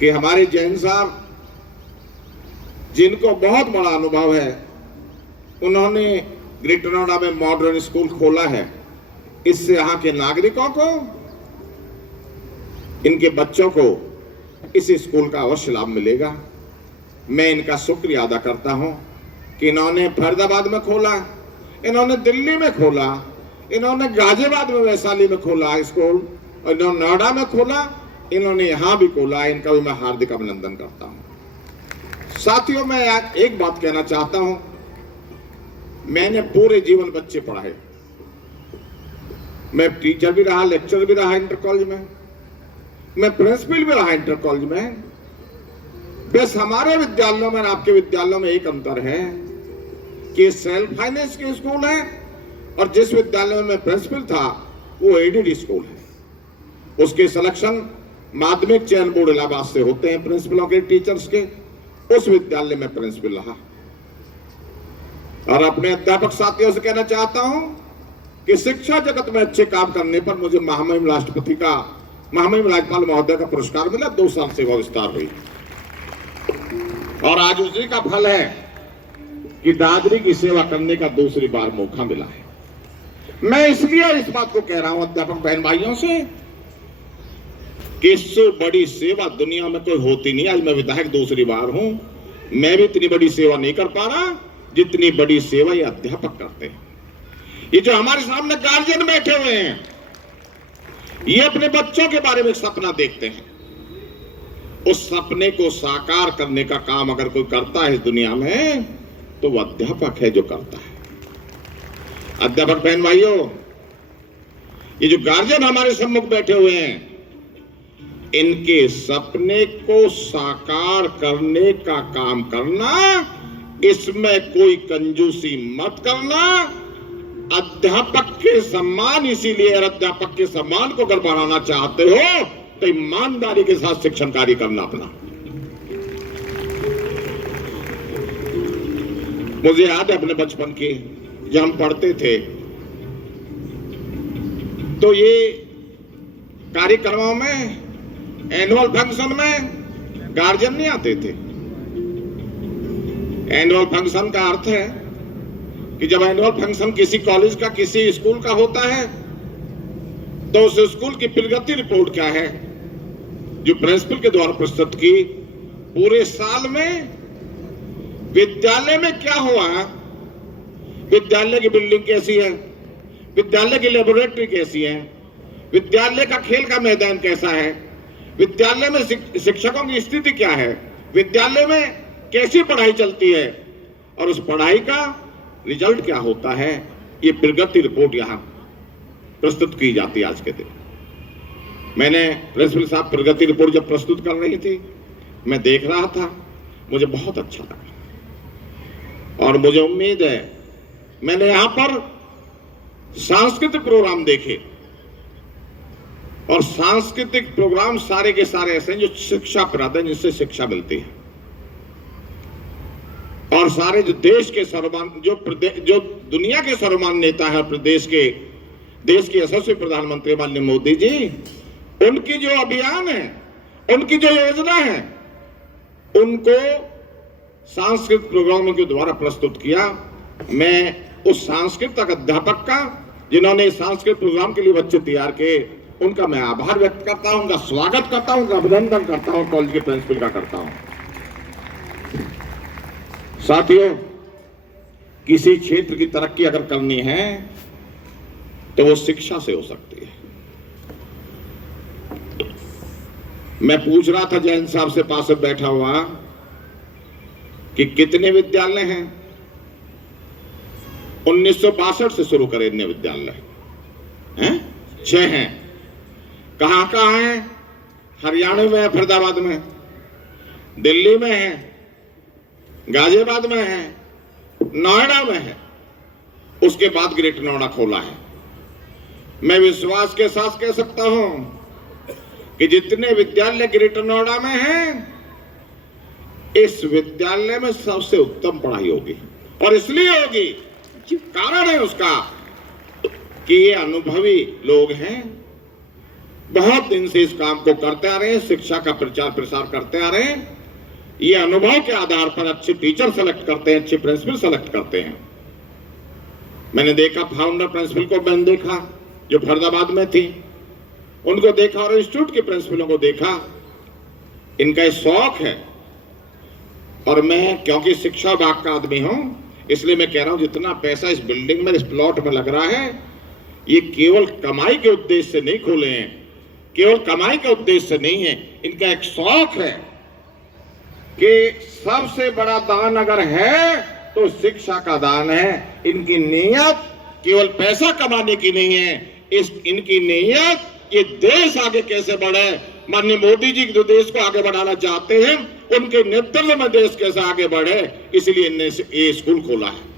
कि हमारे जैन साहब जिनको बहुत बड़ा अनुभव है, उन्होंने ग्रेटर नोएडा में मॉडर्न स्कूल खोला है। इससे यहाँ के नागरिकों को, इनके बच्चों को इस स्कूल का अवश्य लाभ मिलेगा। मैं इनका शुक्रिया अदा करता हूँ कि इन्होंने फरीदाबाद में खोला, इन्होंने दिल्ली में खोला, इन्होंने गाजियाबाद में, वैशाली में खोला स्कूल, और इन्होंने नोएडा में खोला, इन्होंने यहाँ भी खोला। इनका भी मैं हार्दिक अभिनंदन करता हूँ। साथियों, मैं एक बात कहना चाहता हूँ, मैंने पूरे जीवन बच्चे पढ़ाए। मैं टीचर भी रहा, लेक्चर भी रहा इंटर कॉलेज में, मैं प्रिंसिपल भी रहा इंटर कॉलेज में। बस हमारे विद्यालयों में और आपके विद्यालयों में एक अंतर है कि सेल्फ फाइनेंस के स्कूल है, और जिस विद्यालय में मैं प्रिंसिपल था वो एडेड स्कूल है। उसके सिलेक्शन माध्यमिक चयन बोर्ड इलाहाबाद से होते हैं प्रिंसिपलों के, टीचर्स के। उस विद्यालय में प्रिंसिपल रहा। और अपने अध्यापक साथियों से कहना चाहता हूं कि शिक्षा जगत में अच्छे काम करने पर मुझे महामहिम राष्ट्रपति का, महामहिम राज्यपाल महोदय का पुरस्कार मिला। 2 साल सेवा विस्तार हुई, और आज उसी का फल है कि दादरी की सेवा करने का दूसरी बार मौका मिला है। मैं इसलिए इस बात को कह रहा हूं अध्यापक बहन भाइयों से कि इससे बड़ी सेवा दुनिया में कोई होती नहीं। आज मैं विधायक दूसरी बार हूं, मैं भी इतनी बड़ी सेवा नहीं कर पा रहा जितनी बड़ी सेवा ये अध्यापक करते हैं। ये जो हमारे सामने गार्जियन बैठे हुए हैं, ये अपने बच्चों के बारे में एक सपना देखते हैं। उस सपने को साकार करने का काम अगर कोई करता है इस दुनिया में, तो वो अध्यापक है जो करता है। अध्यापक बहन भाइयों, ये जो गार्जियन हमारे सम्मुख बैठे हुए हैं, इनके सपने को साकार करने का काम करना, इसमें कोई कंजूसी मत करना। अध्यापक के सम्मान, इसीलिए अध्यापक के सम्मान को अगर बढ़ाना चाहते हो तो ईमानदारी के साथ शिक्षण कार्य करना अपना। मुझे याद है अपने बचपन की, जब हम पढ़ते थे तो ये कार्यक्रमों में, एनुअल फंक्शन में गार्जियन नहीं आते थे। एनुअल फंक्शन का अर्थ है कि जब एनुअल फंक्शन किसी कॉलेज का, किसी स्कूल का होता है, तो उस स्कूल की प्रगति रिपोर्ट क्या है जो प्रिंसिपल के द्वारा प्रस्तुत की, पूरे साल में विद्यालय में क्या हुआ, विद्यालय की बिल्डिंग कैसी है, विद्यालय की लेबोरेटरी कैसी है, विद्यालय का खेल का मैदान कैसा है, विद्यालय में शिक्षकों की स्थिति क्या है, विद्यालय में कैसी पढ़ाई चलती है, और उस पढ़ाई का रिजल्ट क्या होता है। ये प्रगति रिपोर्ट यहाँ प्रस्तुत की जाती है आज के दिन। मैंने प्रिंसिपल साहब प्रगति रिपोर्ट जब प्रस्तुत कर रही थी, मैं देख रहा था, मुझे बहुत अच्छा लगा। और मुझे उम्मीद है, मैंने यहाँ पर सांस्कृतिक प्रोग्राम देखे, और सांस्कृतिक प्रोग्राम सारे के सारे ऐसे हैं जो शिक्षा प्रद हैं, जिससे शिक्षा मिलती है। और सारे जो देश के सर्वमान, जो दुनिया के सर्वमान नेता है, प्रदेश के, देश के यशस्वी प्रधानमंत्री माननीय मोदी जी, उनकी जो अभियान है, उनकी जो योजना है, उनको सांस्कृतिक प्रोग्रामों के द्वारा प्रस्तुत किया। मैं उस सांस्कृतिक अध्यापक का, जिन्होंने सांस्कृतिक प्रोग्राम के लिए बच्चे तैयार किए, उनका मैं आभार व्यक्त करता हूं, उनका स्वागत करता हूं, उनका अभिनंदन करता हूं, कॉलेज के प्रिंसिपल का करता हूं। साथियों, किसी क्षेत्र की तरक्की अगर करनी है तो वो शिक्षा से हो सकती है। मैं पूछ रहा था जैन साहब से, पास में बैठा हुआ, कि कितने विद्यालय हैं। 1962 से शुरू करें इतने विद्यालय हैं, 6 हैं। कहां कहां है? हरियाणा में है, फरीदाबाद में, दिल्ली में है, गाजियाबाद में है, नोएडा में है। उसके बाद ग्रेटर नोएडा खोला है। मैं विश्वास के साथ कह सकता हूं कि जितने विद्यालय ग्रेटर नोएडा में हैं, इस विद्यालय में सबसे उत्तम पढ़ाई होगी। और इसलिए होगी, कारण है उसका कि ये अनुभवी लोग हैं, बहुत दिन से इस काम को करते आ रहे हैं, शिक्षा का प्रचार प्रसार करते आ रहे हैं। ये अनुभव के आधार पर अच्छे टीचर सेलेक्ट करते हैं, अच्छे प्रिंसिपल सेलेक्ट करते हैं। मैंने देखा, फाउंडर प्रिंसिपल को मैंने देखा जो फरीदाबाद में थी, उनको देखा, और इंस्टीट्यूट के प्रिंसिपलों को देखा। इनका ये शौक है, और मैं क्योंकि शिक्षा विभाग का आदमी हूं, इसलिए मैं कह रहा हूं जितना पैसा इस बिल्डिंग में, इस प्लॉट में लग रहा है, ये केवल कमाई के उद्देश्य से नहीं खोले हैं, केवल कमाई के उद्देश्य से नहीं है। इनका एक शौक है कि सबसे बड़ा दान अगर है तो शिक्षा का दान है। इनकी नीयत केवल पैसा कमाने की नहीं है, इनकी नीयत ये देश आगे कैसे बढ़े। माननीय मोदी जी जो देश को आगे बढ़ाना चाहते हैं, उनके नेतृत्व में देश कैसे आगे बढ़े, इसलिए इनने ये स्कूल खोला है।